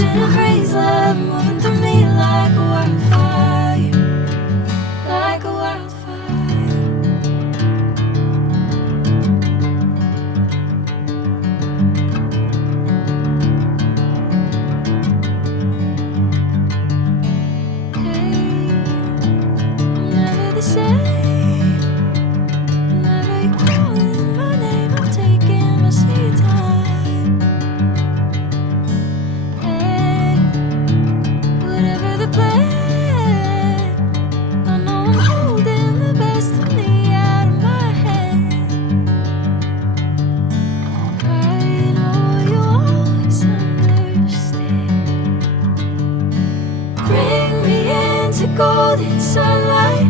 Catching a crazy love moving through me like a wildfire, like a wildfire. Hey, I'm never the same. Whenever you're calling my name, I'm taking my sweet time. Hey, whatever the plan, I know I'm holding the best of me out of my hand. I know you always understand. Bring me into golden sunlight.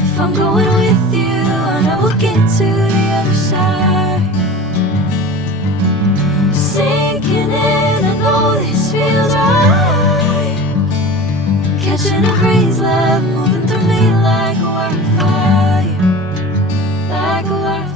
If I'm going with you, I know we'll get to the other side. Sinking in, I know this feels right. Catching a crazy love moving through me like a wildfire, like a wildfire.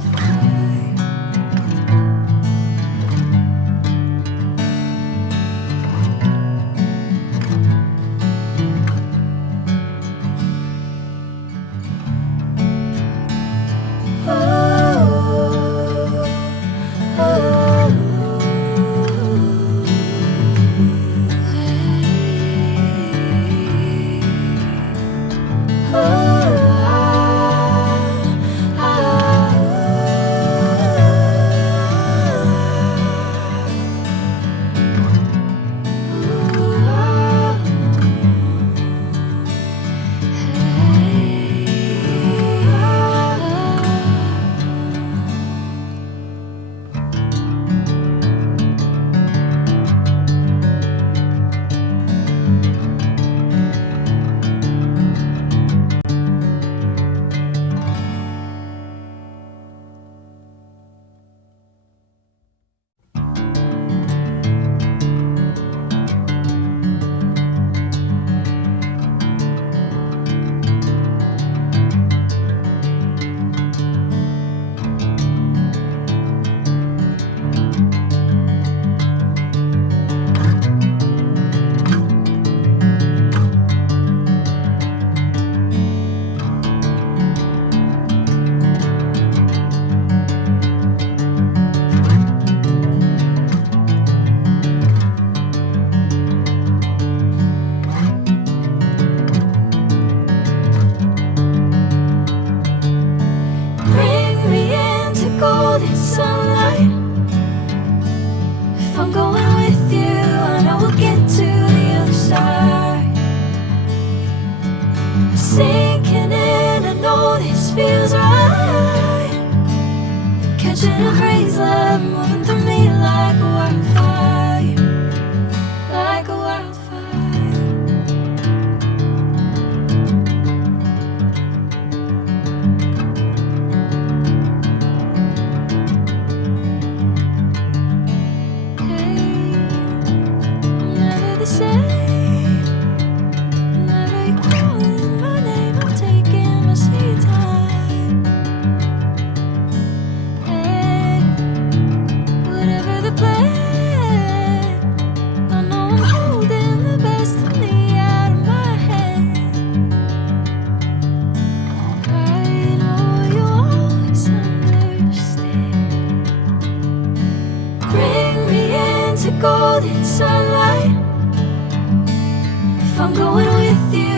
Bring me into golden sunlight. If I'm going with you, I know we'll get to the other side. Sinking in, I know this feels right. Catching a crazy love moving through me like a wildfire, like a wildfire. Hey, I'm never the same. Whenever you're calling my name, I'm taking my sweet time. Hey, whatever the plan, I know I'm holding the best of me out of my hand. I know you always understand. Bring me into golden sunlight. If I'm going with you,